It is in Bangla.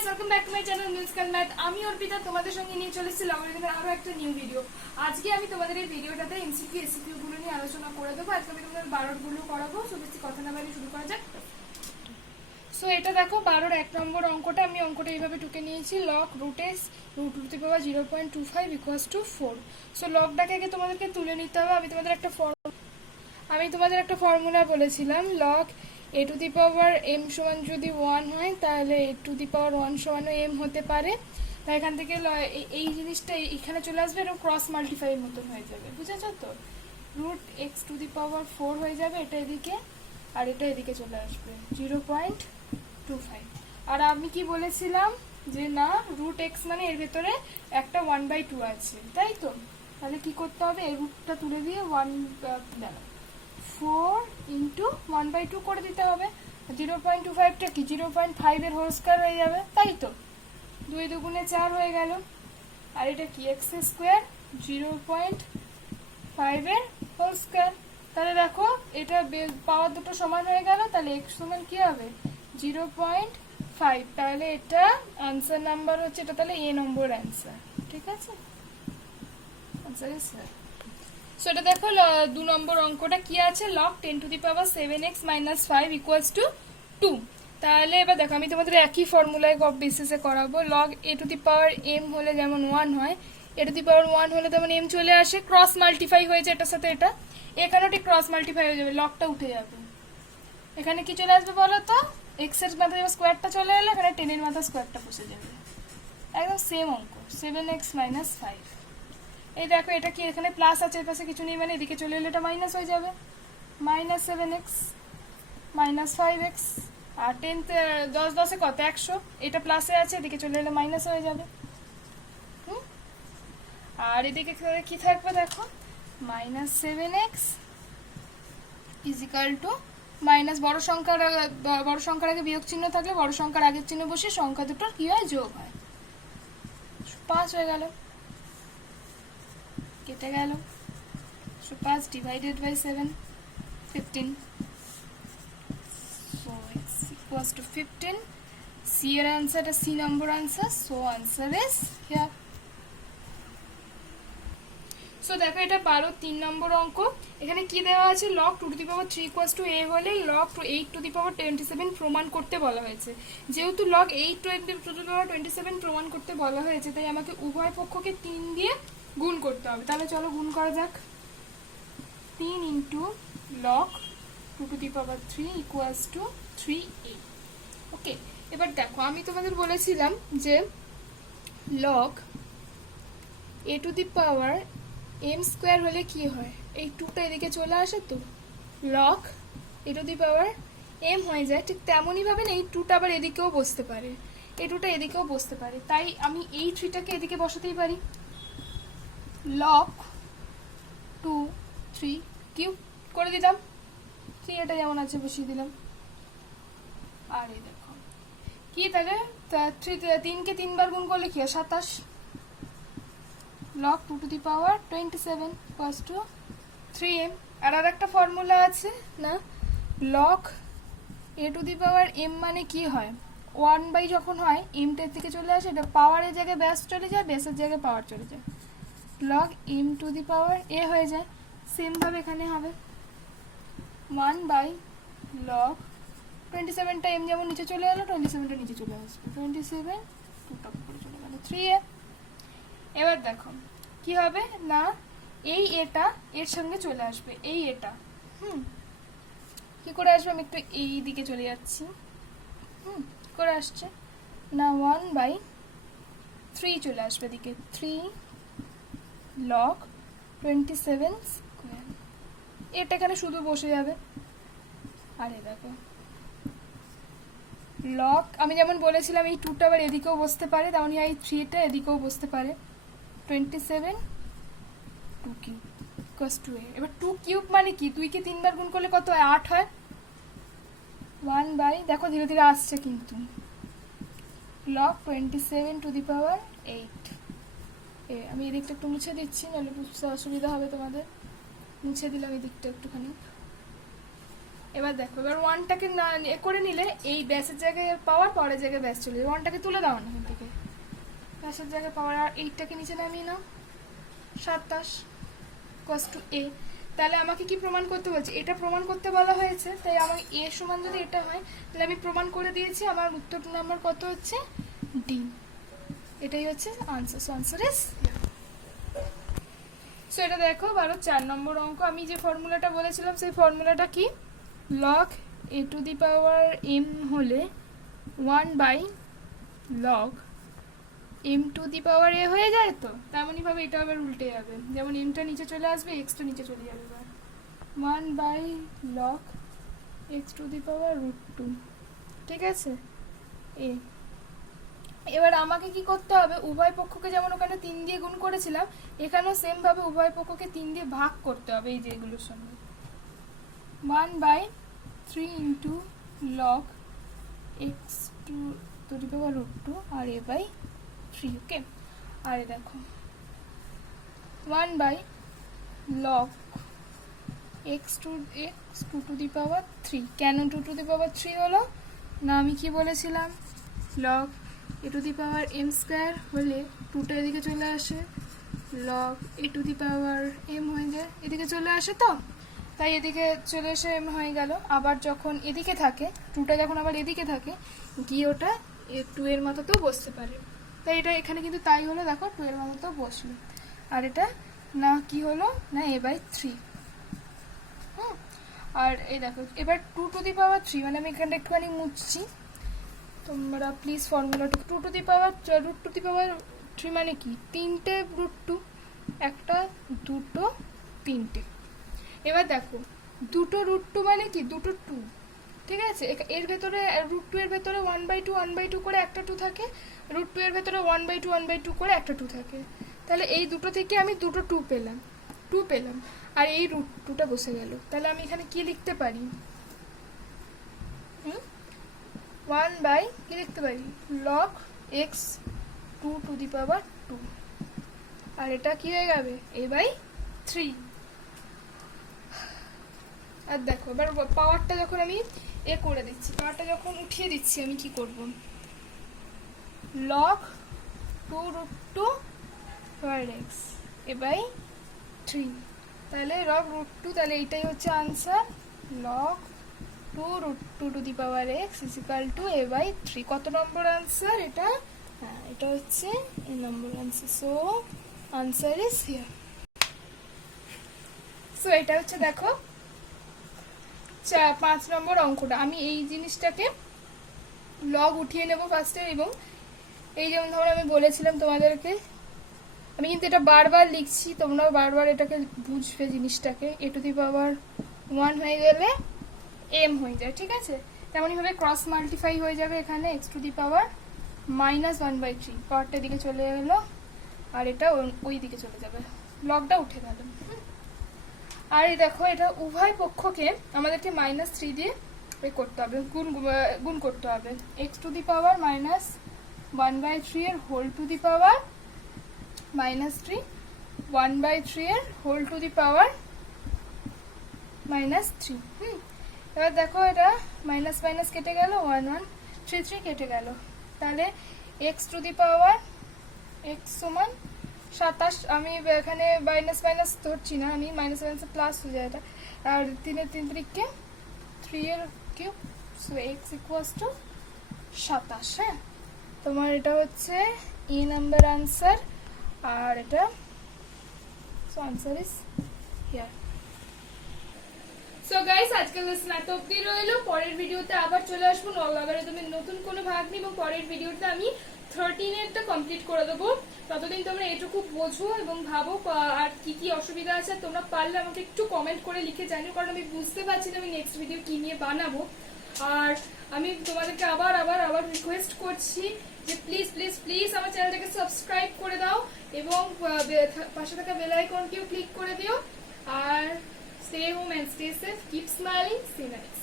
Guys, welcome back to my channel musical math. আমি অর্পিতা তোমাদের সঙ্গে নিয়ে চলে এসেছি লগারিদমের আরো একটা নিউ ভিডিও। আজকে আমি তোমাদের এই ভিডিওটাতে এমসিকিউ এসিকিউ গুলো নিয়ে আলোচনা করে দেবো। আজকে আমি তোমাদের 12 গুলো করাবো। সো বেশি কথা না বাড়িয়ে শুরু করা যাক। সো এটা দেখো 12 এক নম্বর অঙ্কটা। আমি অঙ্কটা এইভাবে টুকে নিয়েছি, log root x root to the power 0.25 equals to 4। So লগটাকে আগে তোমাদেরকে তুলে নিতে হবে। আমি তোমাদের একটা ফর্মুলা বলেছিলাম, log a to the power m সমান যদি 1 হয় তাহলে এ টু দি পাওয়ার 1 সমানও এম হতে পারে। তাই এখান থেকে এই জিনিসটা এখানে চলে আসবে, এরকম ক্রস মাল্টিফাই এর মতন হয়ে যাবে, বুঝেছ তো? রুট এক্স টু দি পাওয়ার 4 হয়ে যাবে, এটা এদিকে আর এটা এদিকে চলে আসবে 0.25। আর আমি কি বলেছিলাম যে না, রুট এক্স মানে এর ভেতরে একটা 1/2 আছে, তাই তো? তাহলে কি করতে হবে, এই রুটটা তুলে দিয়ে 4 ইন্টু 1/2 করে দিতে হবে। 0.25টা কি 0.5 এর হোল স্কয়ার হয়ে যাবে, তাই তো? 2 দুগুণে 4 হয়ে গেল। আর এটা কি এক্স স্কয়ার 0.5 এর হোল স্কয়ার। তাহলে দেখো এটা পাওয়ার দুটো সমান হয়ে গেল। তাহলে এক্স সমান কি হবে 0.5। তাহলে এটা আনসার নাম্বার হচ্ছে, এটা তাহলে এ নম্বর অ্যান্সার। ঠিক আছে, আনসার ইজ স্যার। সো এটা দেখো 2 নম্বর অঙ্কটা কি আছে, log 10 two the power 7x - 5 equals to 2। তাহলে এবার দেখো আমি তোমাদের একই ফর্মুলায় বেসিসে করাবো। log a two the power m হলে যেমন 1 হয়, a টু দি পাওয়ার 1 হলে তেমন m চলে আসে, ক্রস মাল্টিফাই হয়েছে এটার সাথে এটা, এখানেও ঠিক ক্রস মাল্টিফাই হয়ে যাবে, লগটা উঠে যাবে। এখানে কি চলে আসবে বলো তো, x এর মাথায় স্কোয়ারটা চলে এলো, এখানে 10 এর মাথায় স্কোয়ারটা বসে যাবে। একদম সেম অঙ্ক, 7x - 5। এই দেখো এটা কি এখানে প্লাস আছে, এর পাশে কিছু নেই, মানে এদিকে চলে এলে এটা মাইনাস হয়ে যাবে, -7x - 5x। আর 10 10 10 কত 100, এটা প্লাসে আছে, এদিকে চলে এলে মাইনাস হয়ে যাবে। আর এদিকে কি থাকবে দেখো, -7x ইজিক্যাল টু মাইনাস বড় সংখ্যার আগে বিয়োগ চিহ্ন থাকলে বড় সংখ্যার আগের চিহ্ন বসে সংখ্যা দুটোর কি হয়, যোগ হয়। 5 হয়ে গেল, কেটে গেল। So 5 divided by 7 15। So x equals to 15। C এর answer is C number answer, so answer is here। So দেখো এটা 12 3 নম্বর অঙ্ক। এখানে কি দেওয়া আছে, log 2 to the power 3 equals to a হলে log 8 টু দি পাওয়ার 27 প্রমাণ করতে বলা হয়েছে। যেহেতু log 8 টু দি পাওয়ার 27 প্রমাণ করতে বলা হয়েছে, তাই আমাকে উভয় পক্ষকে 3 দিয়ে গুণ করতে হবে। তাহলে চলো গুণ করা যাক। 3 into log 2 to the power 3 equals to 3a। ওকে, এবার দেখো আমি তোমাদের বলেছিলাম যে log a two the power m square হলে কি হয়, এই 2টা এদিকে চলে আসে, তো log a two the power m হয়ে যায়। ঠিক তেমনই ভাবে না, এই 2টা আবার এদিকেও বসতে পারে, এই 2টা এদিকেও বসতে পারে, তাই আমি এই 3টাকে এদিকে বসাতেই পারি। log 2 3 কিউব করে দিলাম, 3 এটা যেমন আছে বসিয়ে দিলাম। আর এই দেখো কি, তাহলে 3কে 3 বার গুণ করলে কি হয় 27। log 2 to the power 27 equals to 3m। আর একটা ফর্মুলা আছে না, log a two the power m মানে কি হয়, 1/, যখন হয় m টা থেকে চলে আসে, এটা পাওয়ারের জায়গায় ব্যাস চলে যায়, বেসের জায়গায় পাওয়ার চলে যায়, log m two the power a হয়ে যায়। সেম ভাবে এখানে হবে 1/log 27টা m যেমন নিচে চলে এলো, 27টা নিচে চলে আসবে, 27 2টা উপরে চলে গেল 3a। এবার দেখো কি হবে না, এই এটা এর সঙ্গে চলে আসবে, এই এটা কি করে আসবে, আমি একটু এই দিকে চলে যাচ্ছি, কি করে আসছে না 1/3 চলে আসবে এদিকে, 3 log 27 স্কয়ার। এটা এখানে শুধু বসে যাবে। আরে দেখো log, আমি যেমন বলেছিলাম এই 2টা আবার এদিকেও বসতে পারে, তেমনই এই 3টা এদিকেও বসতে পারে, 27 2 কিউব ইকুয়ালস টু a। এবার 2 কিউব মানে কি, 2 কে 3 বার গুণ করলে কত হয়, 8 হয়। 1/, দেখো ধীরে ধীরে আসছে কিন্তু, log 27 টু দি পাওয়ার 8। আমি এই দিকটা একটু মুছে দিচ্ছি, নাহলে বুঝতে অসুবিধা হবে তোমাদের। মুছে দিলাম এই দিকটা একটুখানি। এবার দেখো, এবার ওয়ানটাকে না এ করে নিলে এই ব্যাসের জায়গায় পাওয়ার, পাওয়ারের জায়গায় ব্যাস চলে যাবে। ওয়ানটাকে তুলে দাও না এখান থেকে, ব্যাসের জায়গায় পাওয়ার, আর এইটটাকে নিচে নামিয়ে নাও, 27 ইকুয়ালস টু এ। তাহলে আমাকে কি প্রমাণ করতে বলছে? এটা প্রমাণ করতে বলা হয়েছে, তাই আমাকে এ সমান যদি এটা হয় তাহলে আমি প্রমাণ করে দিয়েছি। আমার উত্তর নাম্বার কত হচ্ছে? ডি। এটাই হচ্ছে answer. So answer is, so এটা দেখো 4 নম্বর অঙ্ক। আমি যে ফর্মুলাটা বলেছিলাম সেই ফর্মুলাটা কি? Log a to the power m হলে 1/log এম টু দি পাওয়ার এ হয়ে যায়। তো তেমনই ভাবে এটা আবার উল্টে যাবে, যেমন এমটা নিচে চলে আসবে, এক্সটা নিচে চলে যাবে, 1/log x to the power √2। ঠিক আছে, এ। এবার আমাকে কি করতে হবে? উভয় পক্ষকে যেমন ওখানে 3 দিয়ে গুণ করেছিলাম, এখানেও সেম ভাবে উভয় পক্ষকে 3 দিয়ে ভাগ করতে হবে এই যে এগুলোর সঙ্গে। 1/3 into log x to the power √2 আর a/3। ওকে, আর দেখো 1/log এক্স টু দি পাওয়ার 3। কেন 2 টু দি পাওয়ার 3 হলো? না আমি কি বলেছিলাম? log a to the power m square হলে 2টা এদিকে চলে আসে, log a to the power m হয়ে যায়, এদিকে চলে আসে। তো তাই এদিকে চলে এসে এম হয়ে গেল। আবার যখন এদিকে থাকে 2টা, যখন আবার এদিকে থাকে গিয়ে ওটা 2 এর মতোতেও বসতে পারে। তাই এটা এখানে কিন্তু তাই হলো, দেখো 2 এর মতোতেও বসলো। আর এটা না কি হলো? না a/3। আর এই দেখো এবার 2 টু দি পাওয়ার 3, মানে আমি এখানটা একটুখানি মুছছি, তোমরা প্লিজ ফর্মুলাটা। 2 টু দি পাওয়ার √3 মানে কি? 3টে √2, একটা, দুটো, 3টে। এবার দেখো 2টো √2 মানে কি? 2টো 2। ঠিক আছে, এর ভেতরে √2 এর ভেতরে 1/2 করে একটা 2 থাকে, √2 এর ভেতরে 1/2 করে একটা 2 থাকে। তাহলে এই দুটো থেকে আমি দুটো 2 পেলাম, আর এই √2টা বসে গেল। তাহলে আমি এখানে কি লিখতে পারি? 1 কি লিখতে পারি? log x 2 to the power 2, আর এটা কি হয়ে যাবে? a/3। আর দেখো এবার পাওয়ারটা যখন আমি এ করে দিচ্ছি, পাওয়ারটা যখন উঠিয়ে দিচ্ছি, আমি কি করব? log 2 √2 x a/3। তাহলে log √2, তাহলে এইটাই হচ্ছে answer. log 2 √2 to the power x is equal to a/3। কত নম্বর আনসার এটা? হ্যাঁ, এটা হচ্ছে A number answer. So answer is here. So এটা হচ্ছে দেখো 5 নম্বর অঙ্কটা। আমি এই জিনিসটাকে লগ উঠিয়ে নেব ফার্স্টে, এবং এই যেমন ধরো আমি বলেছিলাম তোমাদেরকে, আমি কিন্তু এটা বারবার লিখছি, তোমরাও বারবার এটাকে বুঝবে জিনিসটাকে। এ টু দি পাওয়ার 1 হয়ে গেলে এম হয়ে যায়। ঠিক আছে, তেমনইভাবে ক্রস মাল্টিফাই হয়ে যাবে এখানে এক্স টু দি পাওয়ার -1/3, পাওয়ারটা দিকে চলে গেলো, আর এটা ওই দিকে চলে যাবে, লগটা উঠে গেল। আর এই দেখো এটা উভয় পক্ষকে আমাদেরকে -3 দিয়ে করতে হবে, গুণ করতে হবে। এক্স টু দি পাওয়ার -1/3 এর হোল টু দি পাওয়ার -3, 1/3 এর হোল টু দি পাওয়ার -3। এবার দেখো এটা মাইনাস মাইনাস কেটে গেল, 1 1 3 3 কেটে গেল। তাহলে x to the power x সমান 27। আমি এখানে মাইনাস মাইনাস ধরছি না, আমি মাইনাস মাইনাস প্লাস হয়ে যায় এটা। আর 3 এর 3 3কে 3 এর cube, so x equals to 27। হ্যাঁ, তোমার এটা হচ্ছে এ নাম্বার আনসার। আর এটা so answer is here. So guys, আজকের লেসন এত অবধি রইলো। পরের ভিডিওতে আবার চলে আসবো লগারিদমের নতুন কোনো ভাগ নিয়ে, এবং পরের ভিডিওতে আমি 13 এরটা কমপ্লিট করে দেবো। ততদিন তোমরা এটুকু বোঝো এবং ভাবো আর কি কি অসুবিধা আছে। তোমরা পারলে আমাকে একটু কমেন্ট করে লিখে জানিও, কারণ আমি বুঝতে পারছি না আমি নেক্সট ভিডিও কি নিয়ে বানাবো। আর আমি তোমাদেরকে আবার রিকোয়েস্ট করছি যে প্লিজ প্লিজ প্লিজ আমার চ্যানেলটাকে সাবস্ক্রাইব করে দাও, এবং পাশে থাকা বেল আইকনকেও ক্লিক করে দিও। আর stay home and stay safe. Keep smiling. See you next.